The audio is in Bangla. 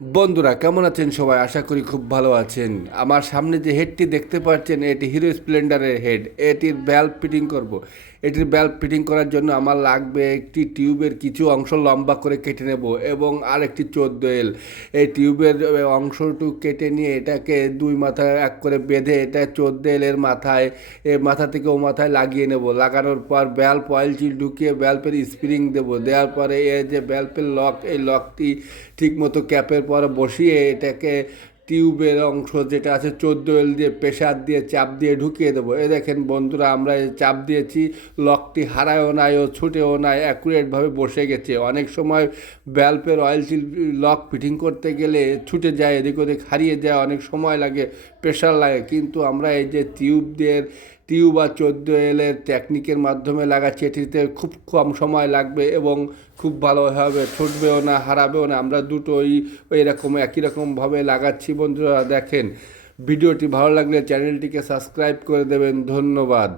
বন্ধুরা কেমন আছেন সবাই? আশা করি খুব ভালো আছেন। আমার সামনে যে হেডটি দেখতে পাচ্ছেন এটি হিরো স্প্লেন্ডারের হেড। এটির ভ্যালভ ফিটিং করব। এটির ভ্যালভ ফিটিং করার জন্য আমার লাগবে একটি টিউবের কিছু অংশ লম্বা করে কেটে নেব এবং আরেকটি 14 এল। এই টিউবের অংশটুকু কেটে নিয়ে এটাকে দুই মাথায় এক করে বেঁধে এটা 14 এলের মাথায় মাথা থেকে ও মাথায় লাগিয়ে নেব। লাগানোর পর ভ্যালভ অয়েল চিল ঢুকিয়ে ভ্যালভের স্প্রিং দেব। দেওয়ার পরে যে ভ্যালভের লক, এই লকটি ঠিকমতো ক্যাপের পর বসিয়ে এটাকে টিউবের অংশ যেটা আছে 14 এল দিয়ে প্রেশার দিয়ে চাপ দিয়ে ঢুকিয়ে দেবো। এ দেখেন বন্ধুরা, আমরা এই চাপ দিয়েছি, লকটি হারায়ও নাই ও ছুটেও নাই, অ্যাকুরেটভাবে বসে গেছে। অনেক সময় ভ্যালভের অয়েল সিল লক ফিটিং করতে গেলে ছুটে যায়, এদিক ওদিক হারিয়ে যায়, অনেক সময় লাগে, প্রেশার লাগে। কিন্তু আমরা এই যে টিউব আর 14 এলের টেকনিকের মাধ্যমে লাগাচ্ছি, এটিতে খুব কম সময় লাগবে এবং খুব ভালো হবে, ছুটবেও না, হারাবেও না। আমরা দুটোই এরকম একই রকমভাবে লাগাচ্ছি। বন্ধুরা দেখেন, ভিডিওটি ভালো লাগলে চ্যানেলটিকে সাবস্ক্রাইব করে দেবেন। ধন্যবাদ।